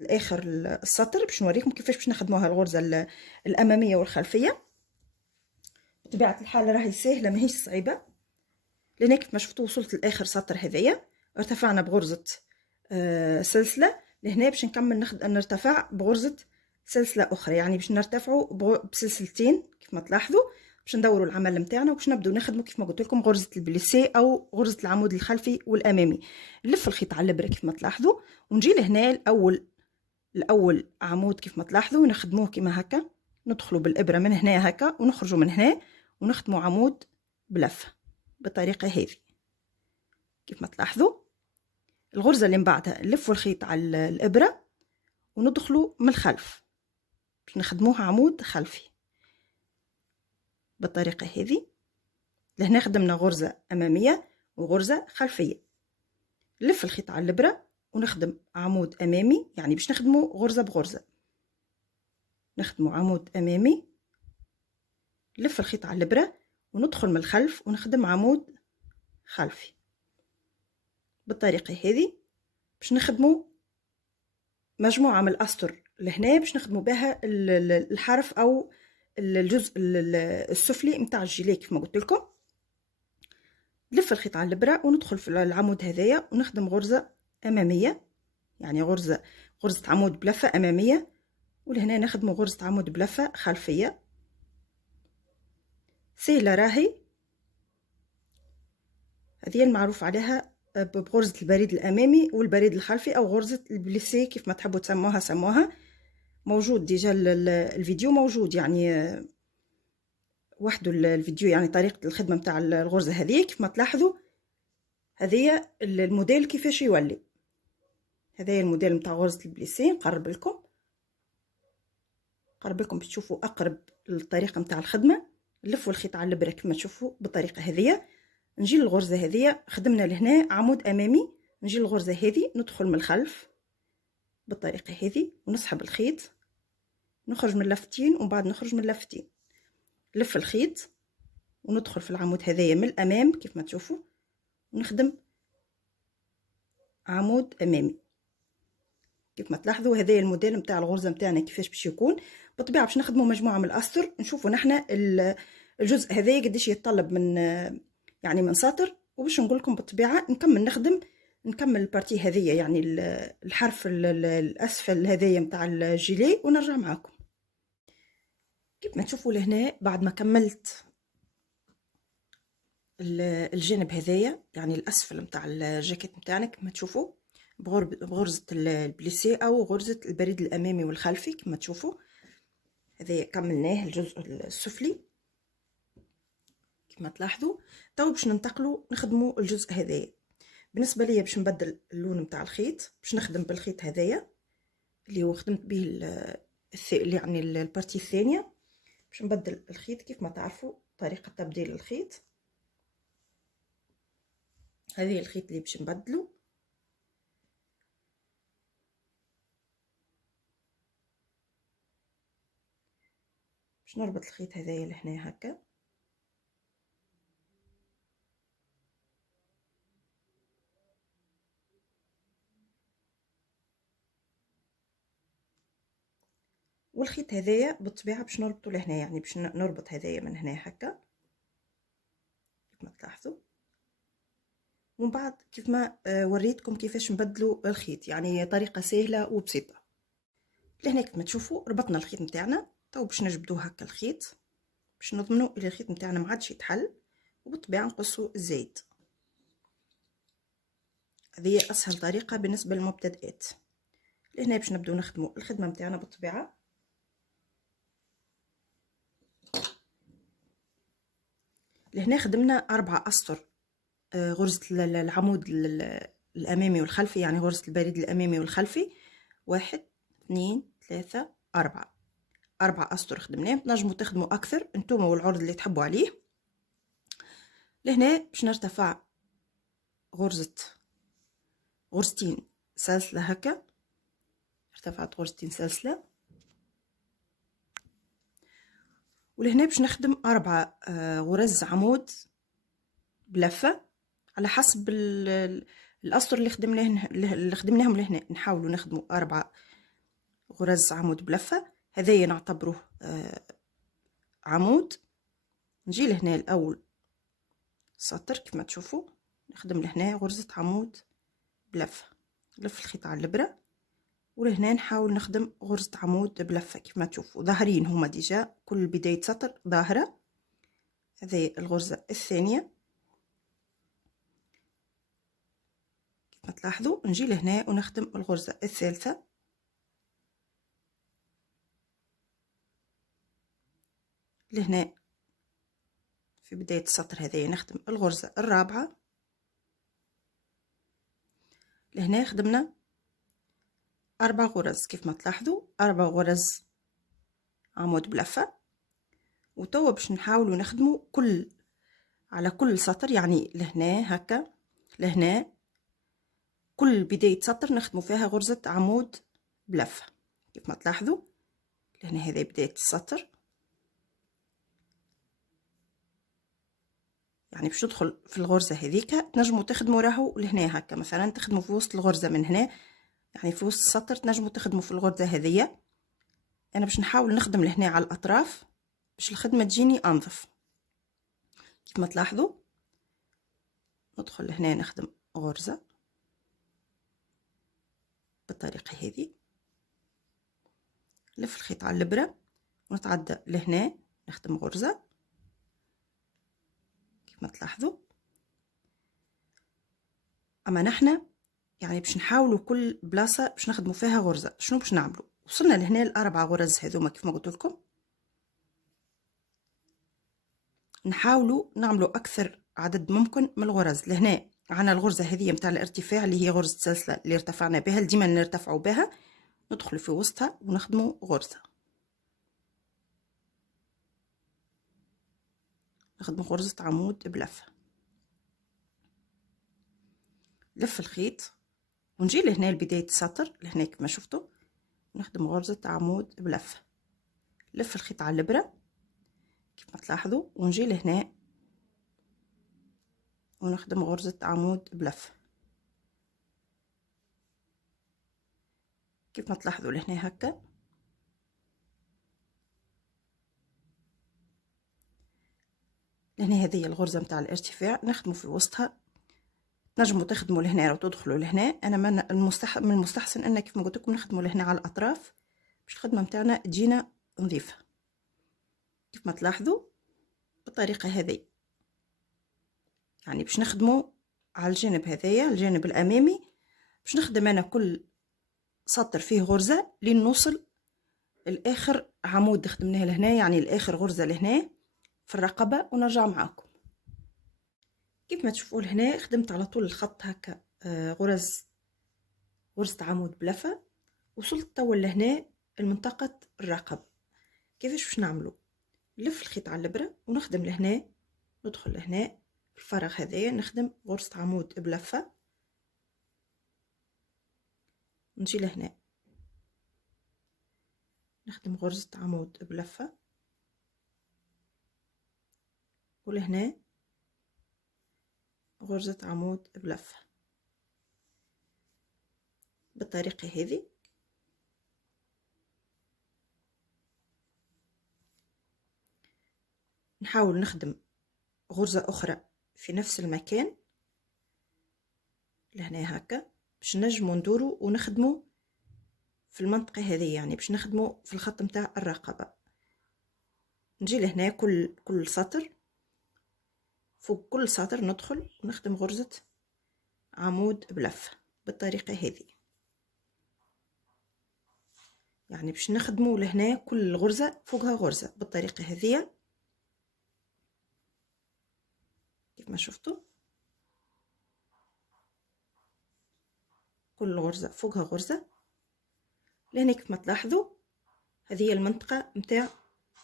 لاخر السطر باش نوريكم كيفاش باش نخدموها الغرزه الاماميه والخلفيه. بطبيعه الحال راهي سهله ماهيش صعيبه. لهنا كيف ما شفتوا وصلت لاخر سطر هذايا، ارتفعنا بغرزه سلسله. لهنا باش نكمل نرتفع بغرزه سلسله اخرى، يعني باش نرتفعوا بسلسلتين كيف ما تلاحظوا باش ندوروا العمل نتاعنا وباش نبداو نخدموا كيف ما قلت لكم غرزه البليسي او غرزه العمود الخلفي والامامي. نلف الخيط على الابره كيف ما تلاحظوا ونجي لهنا الاول عمود كيف ما تلاحظوا ونخدموه كيما هكا، ندخلوا بالابره من هنا هكا ونخرجوا من هنا ونخدموا عمود بلفه بالطريقه هذه كيف ما تلاحظوا. الغرزه اللي من بعدها نلفوا الخيط على الابره وندخلوا من الخلف باش نخدموها عمود خلفي بالطريقه هذه. لهنا خدمنا غرزه اماميه وغرزه خلفيه. نلف الخيط على الابره ونخدم عمود امامي، يعني باش نخدموا غرزه بغرزه، نخدموا عمود امامي، نلف الخيط على الابره وندخل من الخلف ونخدم عمود خلفي بالطريقه هذه. باش نخدموا مجموعه من الاسطر لهنا باش نخدموا بها الحرف او الجزء السفلي نتاع الجيلي كيف ما قلت لكم. نلف الخيط على الابره وندخل في العمود هذايا ونخدم غرزه اماميه، يعني غرزه عمود بلفه اماميه، ولهنا نخدموا غرزه عمود بلفه خلفيه. سهله راهي، هذه المعروف عليها بغرزه البريد الامامي والبريد الخلفي او غرزه البليسي كيف ما تحبوا تسموها سموها. موجود ديجا الفيديو موجود، يعني وحده الفيديو، يعني طريقه الخدمه نتاع الغرزه هذه كيف ما تلاحظوا. هذه الموديل كيفاش يولي، هذا الموديل نتاع غرزه البليسي. نقرب لكم باش تشوفوا اقرب الطريقه نتاع الخدمه. نلفوا الخيط على الابره كما تشوفوا بالطريقه هذه. نجي للغرزه هذه خدمنا لهنا عمود امامي، نجي للغرزه هذه ندخل من الخلف بالطريقه هذه ونسحب الخيط، نخرج من لفتين ومن بعد نخرج من لفتين، نلف الخيط وندخل في العمود هذايا من الامام كيف ما تشوفوا ونخدم عمود امامي كيف ما تلاحظوا. هذايا الموديل نتاع الغرزه نتاعنا كيفاش باش يكون. بالطبيعه باش نخدموا مجموعه من الاسطر، نشوفوا نحنا الجزء هذايا قداش يتطلب من يعني من سطر، وباش نقول لكم بالطبيعه نكمل البارتي هذيا، يعني الحرف الاسفل هذايا نتاع الجيلي ونرجع معكم. كيف ما تشوفوا لهنا بعد ما كملت الجانب هذايا يعني الاسفل نتاع الجاكيت نتاعنا كما تشوفوا بغرزه البليسي او غرزه البريد الامامي والخلفي كما تشوفوا. هذايا كملناه الجزء السفلي كما تلاحظوا. تو باش ننتقلوا نخدموا الجزء هذايا. بالنسبه ليا باش نبدل اللون نتاع الخيط، باش نخدم بالخيط هذايا اللي هو خدمت به يعني البارتي الثانيه. باش نبدل الخيط كيف ما تعرفوا طريقه تبديل الخيط. هذه الخيط اللي باش نبدله. باش نربط الخيط هذايا لهنا هكا، والخيط هذايا بالطبيعه باش نربطه لهنا، يعني باش نربط هذايا من هنا هكا كيف ما تلاحظوا. ومن بعد كيف ما وريتكم كيفاش نبدلوا الخيط، يعني طريقه سهله وبسيطه. لهنا كيف ما تشوفوا ربطنا الخيط نتاعنا. تو باش نجبدوه هكا الخيط باش نضمنوا الى الخيط نتاعنا ما عادش يتحل، وبالطبيعه نقصوا الزايد. هذه اسهل طريقه بالنسبه للمبتدئات. لهنا باش نبداو نخدموا الخدمه نتاعنا بالطبيعه. لهنا خدمنا 4 اسطر غرزه العمود الامامي والخلفي، يعني غرزه البريد الامامي والخلفي. 1 2 3 4 اسطر خدمناه. تنجموا تخدموا اكثر انتم والعرض اللي تحبوا عليه. لهنا باش نرتفع غرزتين سلسله هكا، ارتفعت غرزتين سلسله. ولهنا باش نخدم 4 غرز عمود بلفه على حسب الاسطر اللي خدمناهم لهنا. نحاولوا نخدموا 4 غرز عمود بلفة. هذايا نعتبروه عمود. نجي لهنا الأول سطر كما تشوفوا، نخدم لهنا غرزة عمود بلفة، نلف الخيط على الإبرة ولهنا نحاول نخدم غرزة عمود بلفة كما تشوفوا. ظاهرين هما ديجا كل بداية سطر ظاهرة. هذه الغرزة الثانية كما تلاحظوا. نجي لهنا ونخدم الغرزة الثالثة، لهنا في بداية السطر هذايا نخدم الغرزة الرابعة. لهنا خدمنا 4 غرز كيف ما تلاحظوا، 4 غرز عمود بلفة. وتوا باش نحاولوا نخدموا على كل سطر، يعني لهنا هكا، لهنا كل بداية سطر نخدموا فيها غرزة عمود بلفة كيف ما تلاحظوا. لهنا هذه بداية السطر، يعني باش ندخل في الغرزة هذيك تنجموا تخدموا راهو لهنا هكا، مثلا تخدموا في وسط الغرزة من هنا، يعني في وسط السطر تنجموا تخدموا في الغرزة هذية. انا باش نحاول نخدم لهنا على الاطراف باش الخدمة تجيني انظف. كيف ما تلاحظوا ندخل لهنا نخدم غرزة بالطريقة هذه، نلف الخيط على الإبرة ونتعدى لهنا نخدم غرزة كيف ما تلاحظوا. اما نحنا يعني باش نحاولوا كل بلاصة باش نخدموا فيها غرزة. شنو باش نعملوا؟ وصلنا لهنا الأربع غرز هذوما كيف ما قلت لكم، نحاولوا نعملوا أكثر عدد ممكن من الغرز. لهنا عنا الغرزة هذه متاع الارتفاع اللي هي غرزة سلسلة اللي ارتفعنا بها، ديما نرتفعوا بها، ندخل في وسطها ونخدموا غرزة، نخدموا غرزة عمود بلفة. لف الخيط ونجي لهنا لبداية السطر، لهنا كما شفتوا نخدم غرزة عمود بلفة، لف الخيط على الإبرة كيف ما تلاحظوا ونجي لهنا ونخدم غرزة عمود بلفة كيف ما تلاحظوا لهنا هكا. لهنا هذه الغرزة متاع الارتفاع نخدموا في وسطها، تنجموا تخدموا لهنا وتدخلوا لهنا. انا من المستحسن ان كيف ما قلت لكم نخدموا لهنا على الاطراف باش الخدمه متاعنا تجينا نظيفه كيف ما تلاحظوا بالطريقه هذه. يعني باش نخدموا على الجانب هذايا الجانب الامامي، باش نخدم انا كل سطر فيه غرزه لين نوصل الاخر عمود خدمناه لهنا، يعني الاخر غرزه لهنا في الرقبه ونرجع معاكم. كيف ما تشوفوا لهنا خدمت على طول الخط هكا غرزة عمود بلفة. وصلت توا لهنا المنطقة الرقبة. كيفاش باش نعملو؟ نلف الخيط على الإبرة ونخدم لهنا، ندخل لهنا في الفراغ هذايا نخدم غرزة عمود بلفة، نجي لهنا نخدم غرزة عمود بلفة، ولهنا غرزة عمود بلفة بالطريقة هذه. نحاول نخدم غرزة أخرى في نفس المكان لهنا هكا باش نجمو ندورو ونخدمو في المنطقة هذه، يعني باش نخدمو في الخط متاع الرقبة. نجي لهنا كل سطر، فوق كل سطر ندخل ونخدم غرزة عمود بلفة بالطريقة هذه. يعني باش نخدمو لهنا كل غرزة فوقها غرزة بالطريقة هذه كيف ما شفتوا، كل غرزة فوقها غرزة. لهنا كيف ما تلاحظوا هذه هي المنطقة متاع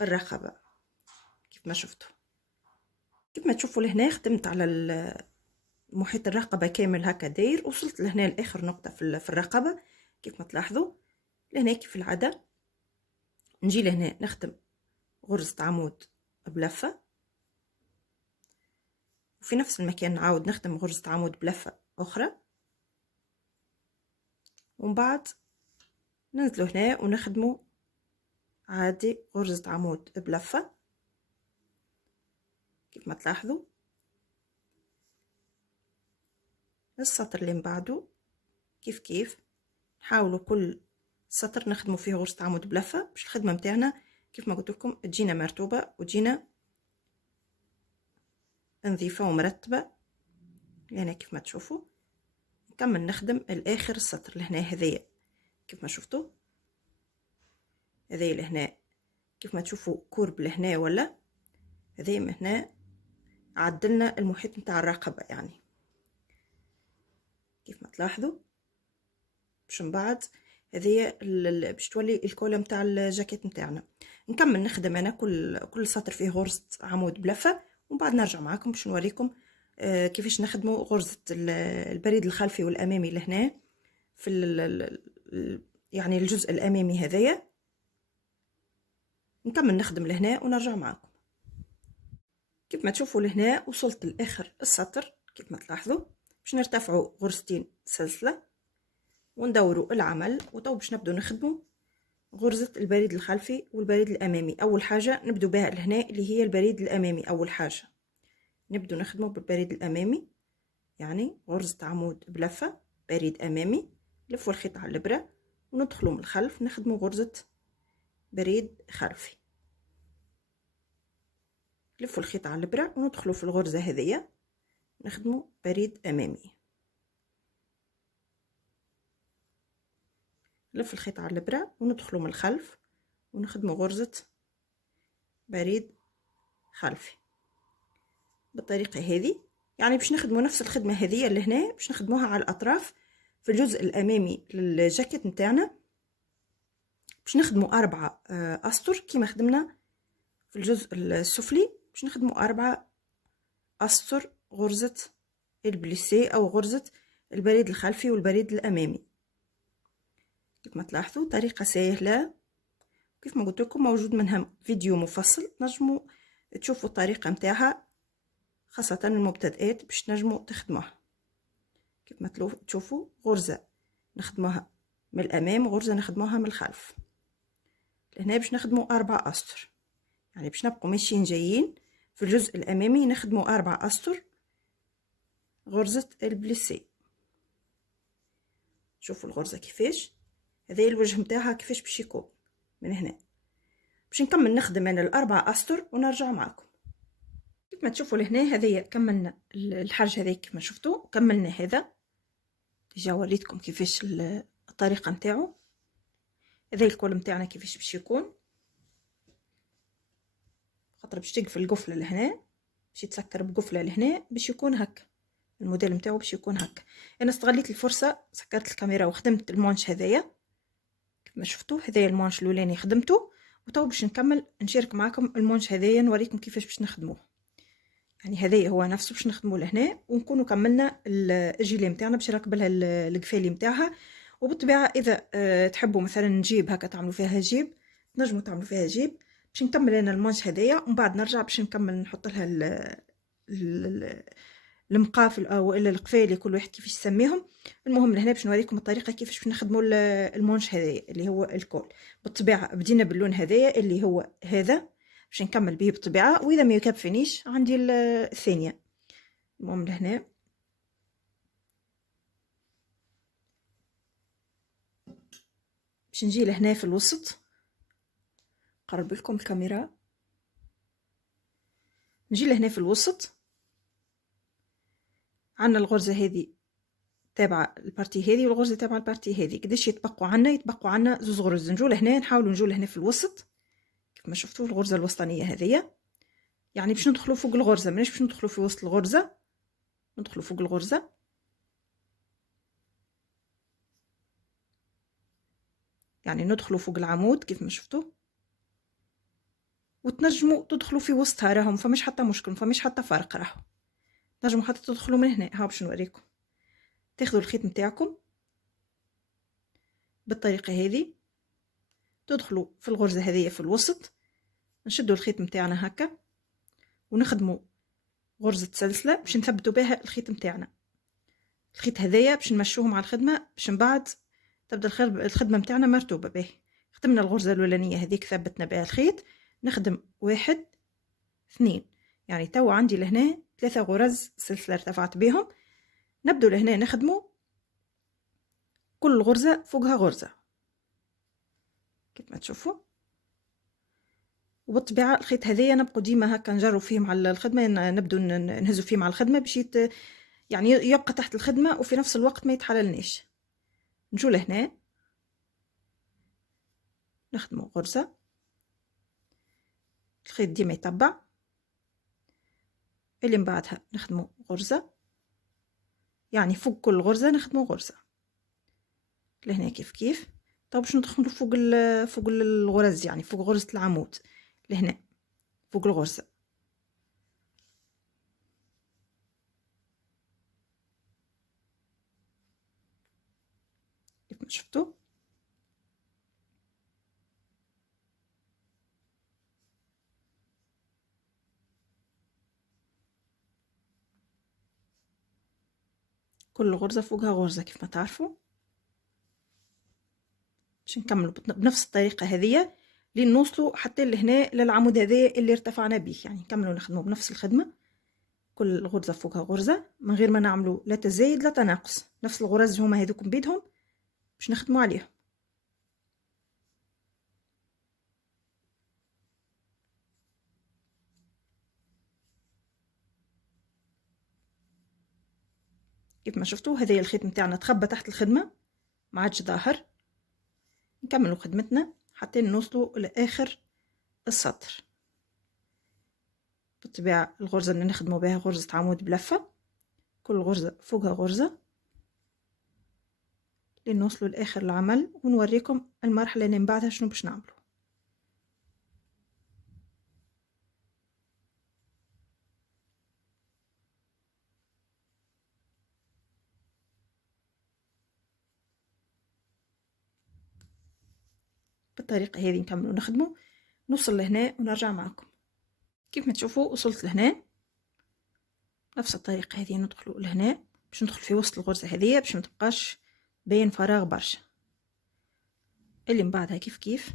الرقبة كيف ما شفتوا. كيف ما تشوفوا لهنا خدمت على محيط الرقبة كامل هكا داير، وصلت لهنا لاخر نقطة في الرقبة كيف ما تلاحظوا. لهنا كيف العادة نجي لهنا نخدم غرزة عمود بلفة، وفي نفس المكان نعاود نخدم غرزة عمود بلفة أخرى، ومن بعد ننزلو هنا ونخدمو عادي غرزة عمود بلفة كيف ما تلاحظوا. السطر اللي من بعده كيف نحاولوا كل سطر نخدموا فيه غرزة عمود بلفة باش الخدمة متاعنا كيف ما قلت لكم تجينا مرتوبة وتجينا نظيفة ومرتبة. هنا كيف ما تشوفوا نكمل نخدم الاخر السطر لهنا هذايا كيف ما شفتوا هذايا لهنا كيف ما تشوفوا كورب لهنا ولا هذايا من هنا عدلنا المحيط نتاع الرقبة يعني كيف ما تلاحظوا. باش من بعد هذه باش تولي الكولا نتاع الجاكيت نتاعنا. نكمل نخدم انا كل سطر فيه غرزة عمود بلفة ومن بعد نرجع معاكم باش نوريكم كيفاش نخدموا غرزة البريد الخلفي والامامي لهنا في يعني الجزء الامامي هذايا. نكمل نخدم لهنا ونرجع معاكم. كيف ما تشوفوا لهنا وصلت لاخر السطر كيف ما تلاحظوا باش نرتفعوا غرزتين سلسلة وندوروا العمل وتو باش نبدو نخدموا غرزة البريد الخلفي والبريد الامامي. اول حاجة نبدو بها لهنا اللي هي البريد الامامي. اول حاجة نبدو نخدموا بالبريد الامامي يعني غرزة عمود بلفة بريد امامي نلفوا الخيط على الابرة وندخلوا من الخلف نخدموا غرزة بريد خلفي. نلفوا الخيط على الابرة وندخلوا في الغرزة هذيا نخدموا بريد امامي. نلف الخيط على الابرة وندخلوا من الخلف ونخدموا غرزة بريد خلفي بالطريقة هذه. يعني باش نخدموا نفس الخدمة هذه اللي هنا باش نخدموها على الأطراف في الجزء الأمامي للجاكيت نتاعنا باش نخدموا 4 أسطر كيما خدمنا في الجزء السفلي باش نخدموا 4 أسطر غرزة البليسي أو غرزة البريد الخلفي والبريد الأمامي. كيف ما تلاحظوا طريقة سهلة كيف ما قلت لكم موجود منها فيديو مفصل نجموا تشوفوا الطريقة متاعها خاصة المبتدئات باش نجموا تخدموها. كيف ما تشوفوا غرزة نخدموها من الأمام غرزة نخدموها من الخلف. لهنا باش نخدموا 4 أسطر يعني باش نبقوا ماشيين جايين في الجزء الأمامي نخدموا 4 أسطر غرزة البليسي. شوفوا الغرزة كيفاش هذا الوجه متاعها كيفاش باش يكون من هنا. باش نكمل نخدم انا ال4 أسطر ونرجع معكم. كيف ما تشوفوا لهنا هذايا كملنا الحرج هذا كيف ما شفتوا كملنا هذا ديجا وريتكم كيفاش الطريقه نتاعو. هذا الكول نتاعنا كيفاش باش يكون خاطر باش تقفل القفله لهنا باش يتسكر بقفله لهنا باش يكون هكا الموديل نتاعو باش يكون هكا. انا استغليت الفرصه سكرت الكاميرا وخدمت المونش هذايا كيف ما شفتوا هذايا المونش الاولاني خدمته وتو باش نكمل نشارك معكم المونش هذايا نوريكم كيفاش باش نخدموه. يعني هذايا هو نفسه باش نخدموه لهنا ونكونوا كملنا الجيلي نتاعنا باش نركب لها القفالي نتاعها. وبالطبيعه اذا تحبوا مثلا نجيب هكا تعملوا فيها جيب تنجموا تعملوا فيها جيب. باش نكمل انا المونش هذايا ومن بعد نرجع باش نكمل نحط لها المقافل او الا القفالي كل واحد كيفاش يسميهم. المهم لهنا باش نوريكم الطريقه كيفاش باش نخدموا المونش هذايا اللي هو الكول. بالطبيعه بدينا باللون هذايا اللي هو هذا باش نكمل به بالطبيعه واذا ما يكفينيش عندي الثانيه. المهم لهنا باش نجي لهنا في الوسط قرب لكم الكاميرا نجي لهنا في الوسط عندنا الغرزه هذه تابعه البارتي هذه والغرزه تابعه البارتي هذه. قداش يتبقوا عنا زوج غرز. نجو لهنا نحاولوا نجو لهنا في الوسط كيف ما شفتوا الغرزه الوسطانيه هذيا يعني باش ندخلوا فوق الغرزه ماناش باش ندخلوا في وسط الغرزه ندخلوا فوق الغرزه. يعني ندخلوا فوق العمود كيف ما شفتوا وتنجموا تدخلوا في وسطها راهم فماش حتى مشكل فماش حتى فرق راهو تنجموا حتى تدخلوا من هنا. ها باش نوريكم تاخذوا الخيط نتاعكم بالطريقه هذه تدخلوا في الغرزه هذه في الوسط نشدوا الخيط نتاعنا هكا ونخدموا غرزه سلسله باش نثبتوا بها الخيط نتاعنا. الخيط هذايا باش نمشوه مع الخدمه باش من بعد تبدا الخدمه متاعنا مرتوبه باهي. خدمنا الغرزه الاولانيه هذيك ثبتنا بها الخيط، نخدم 1 2، يعني تو عندي لهنا 3 غرز سلسله ارتفعت بهم. نبدو لهنا نخدمو كل غرزه فوقها غرزه كيف ما تشوفوا. وبالطبيعه الخيط هذايا نبقوا ديما هكا نجروا فيه مع الخدمه، نبدو نهزوا فيه مع الخدمه باش يعني يبقى تحت الخدمه وفي نفس الوقت ما يتحللناش. نجو لهنا نخدمو غرزه، الخيط ديما يتبع، اللي من بعدها نخدمو غرزه، يعني فوق كل غرزه نخدمو غرزه لهنا كيف كيف. طب باش ندخلو فوق الغرز، يعني فوق غرزه العمود لهنا فوق الغرزه. كيف ما شفتوا. كل غرزه فوقها غرزه كيف ما تعرفوا. باش نكملوا بنفس الطريقه هذه لين نوصلوا حتى لهنا للعمود هذا اللي ارتفعنا به، يعني نكملوا نخدموا بنفس الخدمه، كل غرزه فوقها غرزه من غير ما نعملوا لا تزايد لا تناقص. نفس الغرز هما هذوكم بيدهم باش نخدموا عليهم. كيف ما شفتوا هذا الخيط نتاعنا تخبى تحت الخدمه ما عادش ظاهر. نكملوا خدمتنا حتى نوصلوا لاخر السطر. بالطبيعه الغرزه اللي نخدموا بها غرزه عمود بلفه، كل غرزه فوقها غرزه لين نوصلوا لاخر العمل، ونوريكم المرحله اللي من بعدها شنو باش نعملوا. بالطريقه هذه نكملوا نخدموا نوصل لهنا ونرجع معكم. كيف ما تشوفوا وصلت لهنا، نفس الطريقه هذه ندخلوا لهنا باش ندخل في وسط الغرزه هذه باش ما تبقاش باين فراغ برشا. اللي من بعدها كيف كيف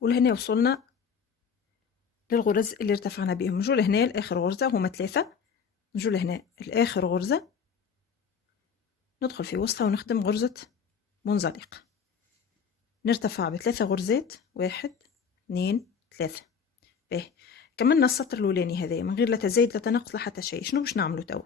ولهنا وصلنا للغرز اللي ارتفعنا بهم. نجو لهنا لاخر غرزه، هما 3. نجو لهنا لاخر غرزه ندخل في وسطها ونخدم غرزه منزلقه، نرتفع ب3 غرزات 1 2 3. باهي كملنا السطر الاولاني هذا من غير لا تزايد لا تنقص لا حتى شيء. شنو باش نعملوا توا؟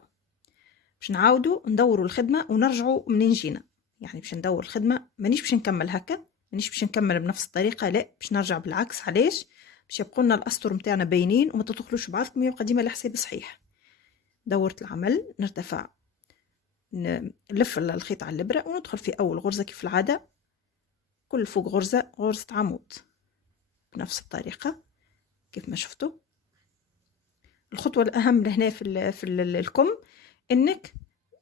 باش نعاودوا ندوروا الخدمه ونرجعوا منين جينا، يعني باش ندور الخدمه مانيش باش نكمل هكا، مانيش باش نكمل بنفس الطريقه، لا باش نرجع بالعكس. علاش؟ باش يبقوا لنا الاسطر نتاعنا باينين وما تدخلوش بعضكم، يبقى ديما الحساب صحيح. دورت العمل، نرتفع، نلف الخيط على الابره وندخل في اول غرزه كيف العاده، كل فوق غرزه غرزه عمود بنفس الطريقه كيف ما شفتوا. الخطوه الاهم لهنا في الكم انك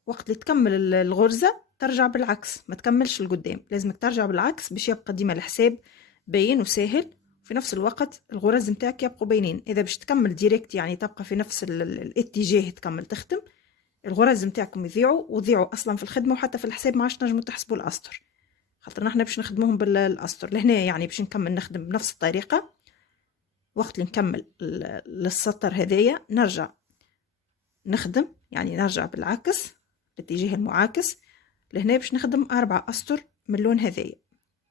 وقت اللي تكمل الغرزه ترجع بالعكس، ما تكملش لقدام، لازمك ترجع بالعكس باش يبقى ديما الحساب باين وسهل، وفي نفس الوقت الغرز نتاعك يبقوا باينين. اذا باش تكمل ديريكت يعني تبقى في نفس الاتجاه تكمل تختم، الغرز نتاعكم يضيعوا اصلا في الخدمه، وحتى في الحساب ما عادش تنجموا تحسبوا الاسطر، خاطر نحن باش نخدموهم بالاسطر. لهنا يعني باش نكمل نخدم بنفس الطريقه. وقت اللي نكمل للسطر هذايا نرجع نخدم، يعني نرجع بالعكس الاتجاه المعاكس. لهنا باش نخدم 4 أسطر من اللون هذايا،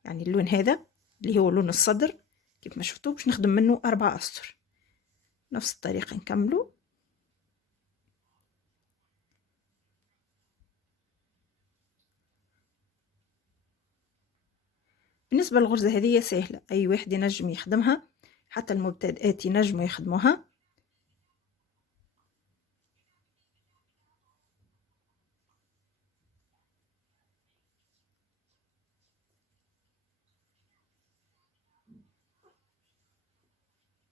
يعني اللون هذا اللي هو لون الصدر كيف ما شفتوا باش نخدم منه 4 أسطر. نفس الطريقة نكملوا. بالنسبة للغرزة هذه سهلة، أي واحد ينجم يخدمها، حتى المبتدئات ينجموا يخدموها.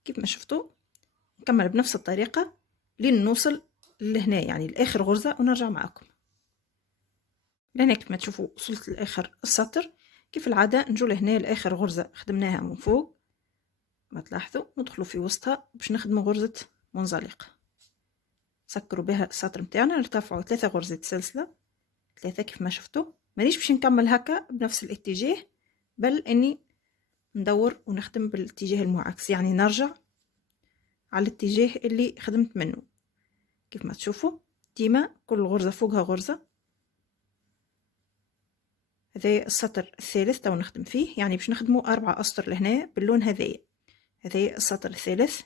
كيف ما شفتوا نكمل بنفس الطريقة لين نوصل لهنا يعني لاخر غرزه ونرجع معكم. لهنا كيف ما تشوفوا وصلت لاخر السطر. كيف العاده نجو لهنا لاخر غرزه خدمناها من فوق، ما تلاحظوا ندخلوا في وسطها باش نخدموا غرزه منزلقه. سكروا بها السطر متاعنا، نرتفعوا 3 غرزات سلسله، 3 كيف ما شفتوا. مانيش باش نكمل هكا بنفس الاتجاه، بل اني ندور ونخدم بالاتجاه المعاكس، يعني نرجع على الاتجاه اللي خدمت منه. كيف ما تشوفوا ديما كل غرزة فوقها غرزة. هذا السطر الثالث تو نخدم فيه، يعني باش نخدموا 4 أسطر لهنا باللون هذايا. هذا السطر الثالث.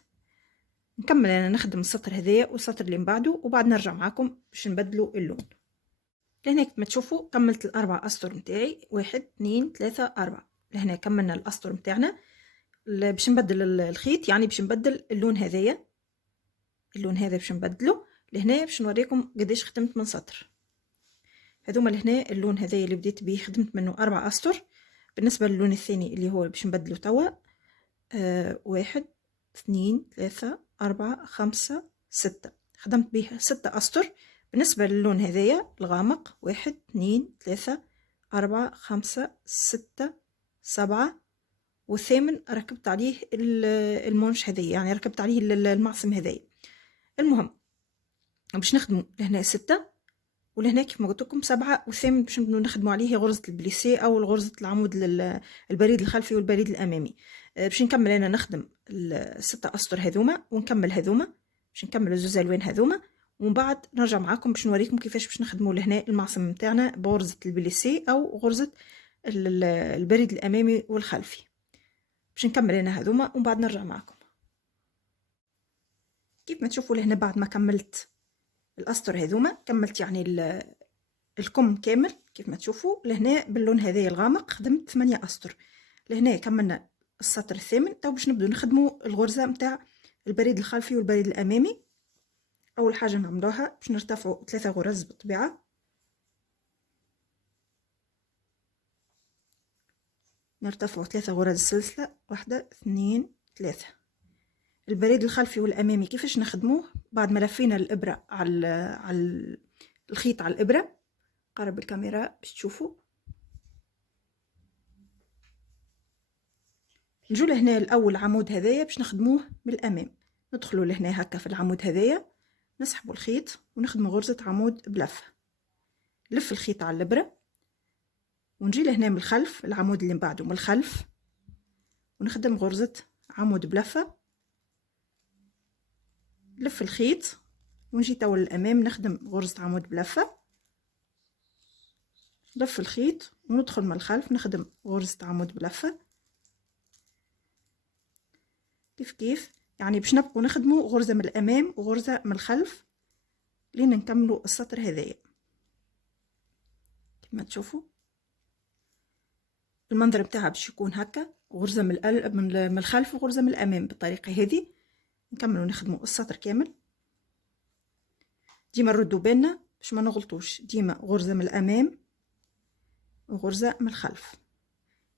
نكمل انا نخدم السطر هذايا والسطر اللي من بعده، وبعد نرجع معكم باش نبدلوا اللون. لهنا كيف ما تشوفوا كملت ال4 أسطر متاعي، 1 2 3 4. لهنا كملنا الأسطر متاعنا. باش نبدل الخيط، يعني باش نبدل اللون هذايا، اللون هذا باش نبدله لهنا باش نوريكم قداش خدمت من سطر. هذوما لهنا اللون هذايا اللي بديت بيه خدمت منه 4 أسطر. بالنسبه للون الثاني اللي هو باش نبدله توا 1 2 3 4 5 6 خدمت به 6 أسطر. بالنسبه للون هذايا الغامق 1 2 3 4 5 6 7 والثامن ركبت عليه المونش هذايا، يعني ركبت عليه المعصم هذايا. المهم باش نخدموا لهنا 6 ولهنا كيف ما قلت لكم 7 والثامن باش نخدموا عليه غرزة البليسي او غرزة العمود البريد الخلفي والبريد الامامي. باش نكمل انا نخدم ال6 اسطر هذوما ونكمل هذوما باش نكمل الزوز الوان هذوما، ومن بعد نرجع معاكم باش نوريكم كيفاش باش نخدموا لهنا المعصم نتاعنا بغرزة البليسي او غرزة البريد الامامي والخلفي. باش نكمل انا هذوما ومن بعد نرجع معكم. كيف ما تشوفوا لهنا بعد ما كملت الاسطر هذوما كملت يعني الكم كامل. كيف ما تشوفوا لهنا باللون هذايا الغامق خدمت 8 اسطر. لهنا كملنا السطر الثامن. تو باش نبداو نخدموا الغرزه نتاع البريد الخلفي والبريد الامامي. اول حاجه نعملوها باش نرتفعوا 3 غرز بالطبيعه، نرتفعوا 3 غرز سلسله، 1 2 3. البريد الخلفي والامامي كيفاش نخدموه؟ بعد ما لفينا الابره على الخيط على الابره، قرب الكاميرا باش تشوفوا. نجو لهنا الاول عمود هذايا باش نخدموه من الامام. ندخلوا لهنا هكا في العمود هذايا، نسحبوا الخيط ونخدموا غرزه عمود بلفه. لف الخيط على الابره ونجي لهنا من الخلف العمود اللي من بعده من الخلف ونخدم غرزه عمود بلفه. لف الخيط ونجي توا للامام نخدم غرزه عمود بلفه. لف الخيط وندخل من الخلف نخدم غرزه عمود بلفه. كيف يعني باش نبقوا نخدموا غرزه من الامام وغرزه من الخلف لين نكملوا السطر هذايا. كما تشوفوا المنظر بتاعها باش يكون هكا، غرزه من الخلف وغرزه من الامام بالطريقه هذه. نكملوا نخدموا السطر كامل. ديما نردوا بالنا باش ما نغلطوش، ديما غرزه من الامام وغرزه من الخلف.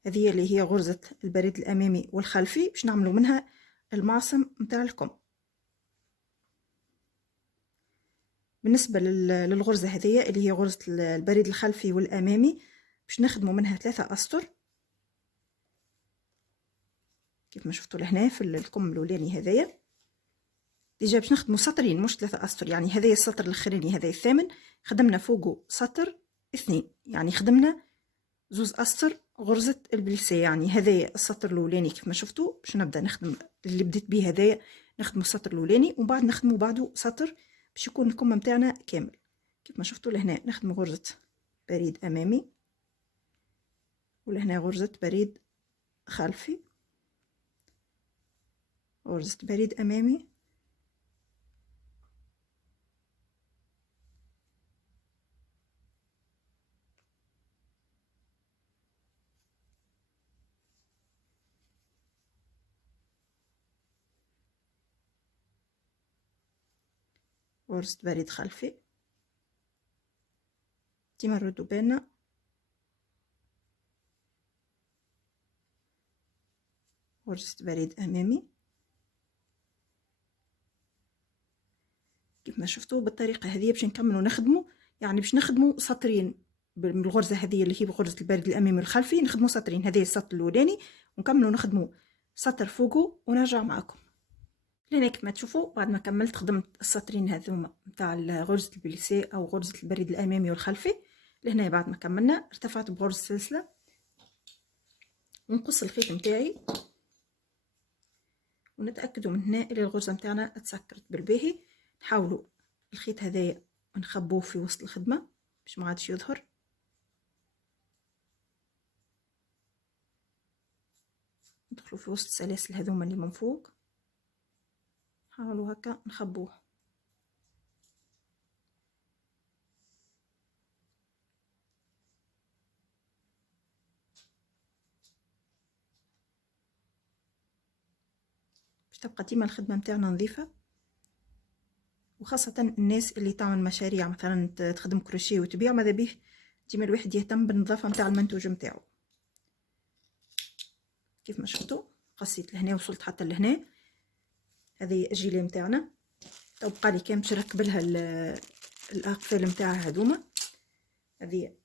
هذه اللي هي غرزه البريد الامامي والخلفي باش نعملوا منها المعصم نتاع الكم. بالنسبه للغرزه هذه اللي هي غرزه البريد الخلفي والامامي باش نخدموا منها 3 اسطر كيف ما شفتوا لهنا في الكم الاولاني هذايا. ديجا باش نخدموا سطرين مش 3 اسطر، يعني هذايا السطر الاخراني هذايا الثامن خدمنا فوقه سطر 2، يعني خدمنا 2 اسطر غرزه البليسي. يعني هذايا السطر الاولاني كيف ما شفتوا باش نبدا نخدم اللي بديت به هذايا، نخدموا السطر الاولاني ومن بعد نخدموا بعده سطر باش يكون الكم نتاعنا كامل. كيف ما شفتوا لهنا نخدموا غرزه بريد امامي ولهنا غرزه بريد خلفي، غرزه بريد امامي غرزة بريد خلفي. ديما نردوا بالنا غرزة بريد أمامي كيف ما شفتوا بالطريقه هذه باش نكملوا نخدموا، يعني باش نخدموا سطرين بالغرزه هذه اللي هي بغرزه البريد الامامي والخلفي، نخدموا سطرين، هذه السطر الاولاني ونكملوا نخدموا سطر فوقه ونرجع معكم. لهنا كيف ما تشوفوا بعد ما كملت خدمت السطرين هذوما نتاع غرزه البليسي او غرزه البريد الامامي والخلفي. لهنا بعد ما كملنا ارتفعت بغرزه السلسله ونقص الخيط نتاعي ونتاكدوا من هنا الى الغرزه نتاعنا تسكرت بالباهي. نحاولوا الخيط هذايا نخبوه في وسط الخدمه باش ما عادش يظهر. ندخلوا في وسط السلاسل هذوما اللي من فوق، نحاولوا هكا نخبوه. باش تبقى ديما الخدمه نتاعنا نظيفه، وخاصه الناس اللي تعمل مشاريع مثلا تخدم كروشيه وتبيع، ماذا بيه ديما الواحد يهتم بالنظافه نتاع المنتوج نتاعو. كيف ما شفتوا قصيت لهنا وصلت حتى لهنا. هذه الجيلي نتاعنا تو بقى لي كان باش نركب لها الاقفال نتاعها هذوما. هذه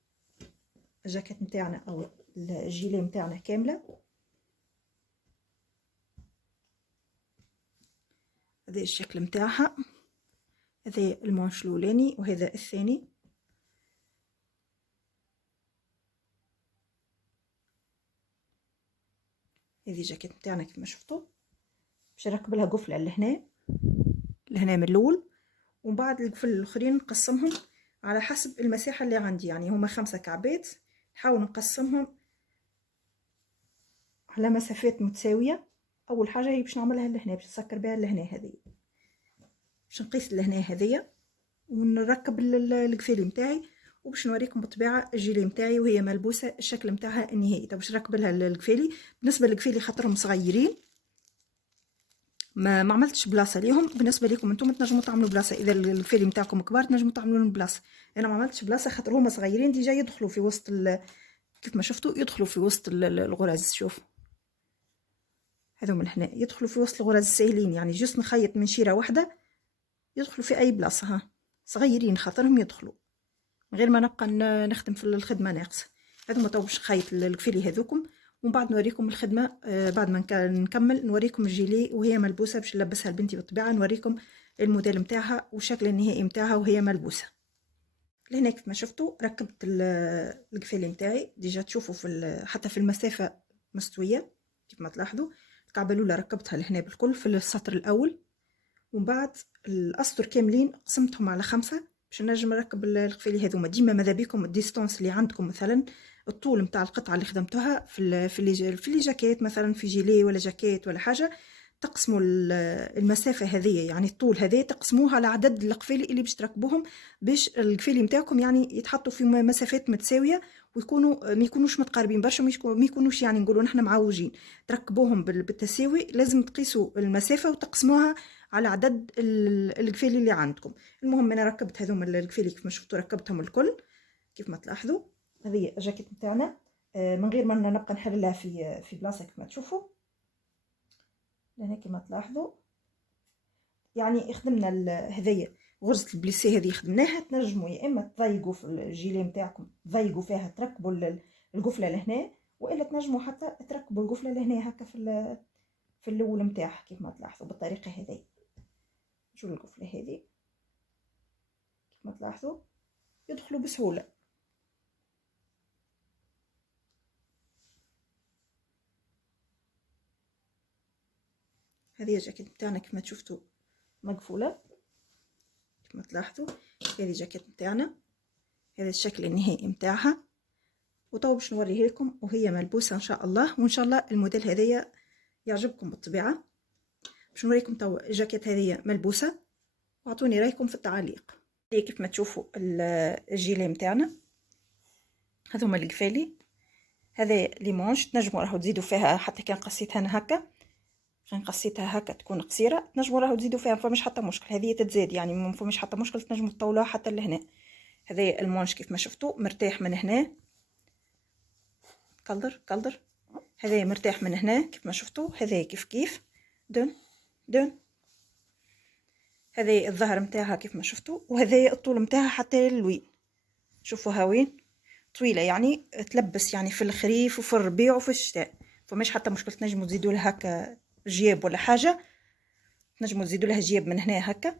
الجاكيت نتاعنا او الجيلي نتاعنا كامله. هذا الشكل نتاعها، هذا المونش الاولاني وهذا الثاني. هذه جاكيت نتاعنا كيف ما شفتوا باش نركب لها قفله لهنا من الاول، ومن بعد القفل الاخرين نقسمهم على حسب المساحه اللي عندي، يعني هما 5 كعبات نحاول نقسمهم على مسافات متساويه. اول حاجه هي باش نعملها لهنا باش نسكر بها لهنا، هذه باش نقيس لهنا هذيا ونركب القفيل نتاعي، وباش نوريكم بالطبيعه الجيلي نتاعي وهي ملبوسه الشكل نتاعها النهائي. طب باش نركب لها القفيلي، بالنسبه للقفيلي خاطرهم صغيرين ما عملتش بلاصه ليهم. بالنسبه لكم انتم تنجموا تعملوا بلاصه، اذا القفيلي نتاعكم كبار تنجموا تعملوا لهم بلاصه. انا ما عملتش بلاصه خاطر هما صغيرين ديجا يدخلوا في وسط كيف ما شفتوا يدخلوا في وسط الغراز. شوف هذو من هنا يدخلوا في وسط الغراز ساهلين، يعني جست نخيط من شيره واحده يدخلوا في اي بلاصه. ها صغيرين خاطرهم يدخلوا من غير ما نبقى نخدم في الخدمه ناقصه. هذوما تو باش نخيط القفيلي هذوكم ومن بعد نوريكم الخدمه. بعد ما نكمل نوريكم الجيلي وهي ملبوسه باش نلبسها لبنتي بالطبيعه، نوريكم الموديل نتاعها والشكل النهائي نتاعها وهي ملبوسه. لهنا كيف ما شفتوا ركبت القفيلي نتاعي ديجا، تشوفوا حتى في المسافه مستويه كيف ما تلاحظوا. الكعبه الاولى ركبتها لهنا بالكل في السطر الاول، ومن بعد الاسطر كاملين قسمتهم على 5 باش نجم نركب القفيلي هذوما. ديما ماذا بيكم الديستانس اللي عندكم، مثلا الطول نتاع القطعه اللي خدمتوها في لي جاكيت، مثلا في جيلي ولا جاكيت ولا حاجه، تقسموا المسافه هذه، يعني الطول هذا تقسموه على عدد القفيلي اللي باش تركبوهم، باش القفيلي نتاعكم يعني يتحطوا في مسافات متساويه ويكونوا ما يكونوش متقاربين برشا، ما يكونوش يعني نقولوا نحن معوجين. تركبوهم بالتساوي، لازم تقيسوا المسافه وتقسموها على عدد القفيلي اللي عندكم. المهم انا ركبت هذوما القفيلي كيف ما شفتوا ركبتهم الكل كيف ما تلاحظوا. هذه الجاكيت نتاعنا من غير ما نبقى نحللها في بلاصه كيف ما تشوفوا. لهنا كيما تلاحظوا يعني خدمنا هذيا غرزه البليسي هذه خدمناها. تنجموا يا اما تضيقوا في الجيلي نتاعكم تضيقوا فيها تركبوا القفله لهنا، والا تنجموا حتى تركبوا القفله لهنا هكا في الاول نتاعها كيف ما تلاحظوا بالطريقه هذه. شو القفله هذه كيف ما تلاحظوا يدخلوا بسهوله. هذه الجاكيت نتاعنا كيف ما شفتوا مقفوله كيف ما تلاحظوا. هذه الجاكيت نتاعنا هذا الشكل النهائي نتاعها، وتو باش نوريه لكم وهي ملبوسه ان شاء الله. وان شاء الله الموديل هذايا يعجبكم بالطبيعه. باش نوريكم تو الجاكيت هذه ملبوسه واعطوني رايكم في التعليق. هي كيف ما تشوفوا الجيلي نتاعنا هذوما القفالي. هذا لي مونش تنجموا راهو تزيدوا فيها حتى كان قصيتها انا هكا، كان قصيتها هكا تكون قصيره تنجموا راهو تزيدوا فيها، فماش حتى مشكل. هذه تتزاد يعني ما فماش حتى مشكل، تنجموا تطولوها حتى لهنا. هذا المونش كيف ما شفتوا مرتاح من هنا كلدر. هذا مرتاح من هنا كيف ما شفتوا. هذا كيف دون هذا الظهر متاعها كيف ما شفتوا، وهذا الطول متاعها حتى للوين. شوفوا هاوين طويله، يعني تلبس يعني في الخريف وفي الربيع وفي الشتاء، فماش حتى مشكل. تنجموا تزيدوا لها هكا جياب ولا حاجه، تنجموا تزيدوا لها جياب من هنا هكا.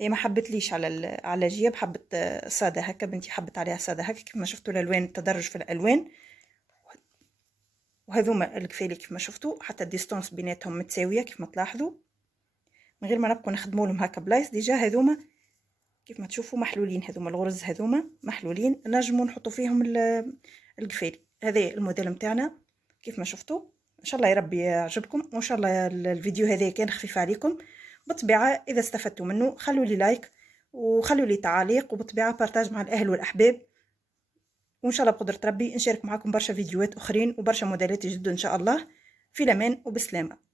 هي ما حبتليش على جياب، حبت ساده هكا، بنتي حبت عليها ساده هكا. كيف ما شفتوا الالوان، التدرج في الالوان. وهذوما القفالي كيف ما شفتوا حتى الديستانس بيناتهم متساويه كيف ما تلاحظوا، من غير ما نبقوا نخدموا لهم هكا بلايص. ديجا هذوما كيف ما تشوفوا محلولين، هذوما الغرز هذوما محلولين، نجموا نحطوا فيهم القفالي. هذا الموديل نتاعنا كيف ما شفتوا. ان شاء الله يا ربي يعجبكم، وان شاء الله الفيديو هذا كان خفيف عليكم. بالطبيعه اذا استفدتوا منه خلوا لي لايك وخلوا لي تعاليق، وبالطبيعه بارتاج مع الاهل والاحباب. وان شاء الله بقدره ربي نشارك معكم برشا فيديوهات اخرين وبرشا موديلات جدد ان شاء الله. في الامان وبسلامه.